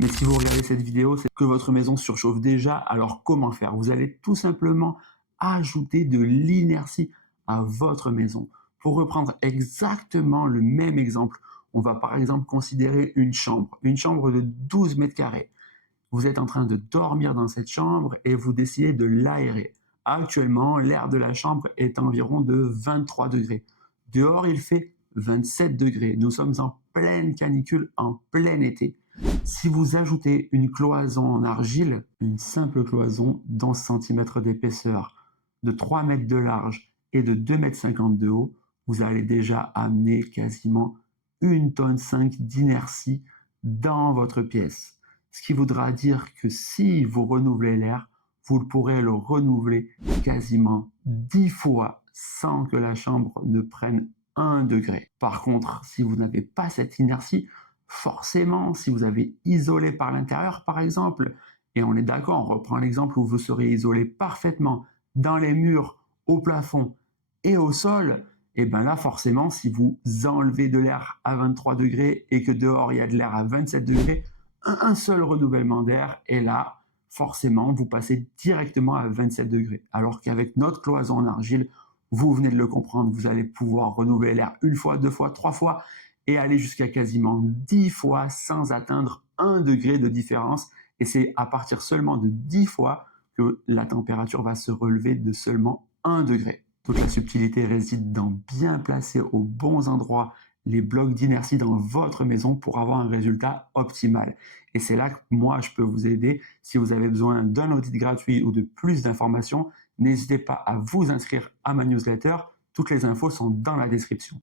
Mais si vous regardez cette vidéo, c'est que votre maison surchauffe déjà, alors comment faire? Vous allez tout simplement ajouter de l'inertie à votre maison. Pour reprendre exactement le même exemple, on va par exemple considérer une chambre de 12 mètres carrés. Vous êtes en train de dormir dans cette chambre et vous décidez de l'aérer. Actuellement, l'air de la chambre est environ de 23 degrés. Dehors, il fait 27 degrés. Nous sommes en pleine canicule, en plein été. Si vous ajoutez une cloison en argile, une simple cloison d'11 cm d'épaisseur, de 3 mètres de large et de 2,50 m de haut, vous allez déjà amener quasiment 1,5 tonne d'inertie dans votre pièce. Ce qui voudra dire que si vous renouvelez l'air, vous pourrez le renouveler quasiment 10 fois sans que la chambre ne prenne 1 degré. Par contre, si vous n'avez pas cette inertie, forcément, si vous avez isolé par l'intérieur, par exemple, et on est d'accord, on reprend l'exemple où vous serez isolé parfaitement dans les murs, au plafond et au sol, et bien là, forcément, si vous enlevez de l'air à 23 degrés et que dehors il y a de l'air à 27 degrés, un seul renouvellement d'air et là, forcément, vous passez directement à 27 degrés. Alors qu'avec notre cloison en argile, vous venez de le comprendre, vous allez pouvoir renouveler l'air une fois, deux fois, trois fois et aller jusqu'à quasiment 10 fois sans atteindre 1 degré de différence. Et c'est à partir seulement de 10 fois que la température va se relever de seulement 1 degré. Toute la subtilité réside dans bien placer aux bons endroits les blocs d'inertie dans votre maison pour avoir un résultat optimal. Et c'est là que moi, je peux vous aider. Si vous avez besoin d'un audit gratuit ou de plus d'informations, n'hésitez pas à vous inscrire à ma newsletter. Toutes les infos sont dans la description.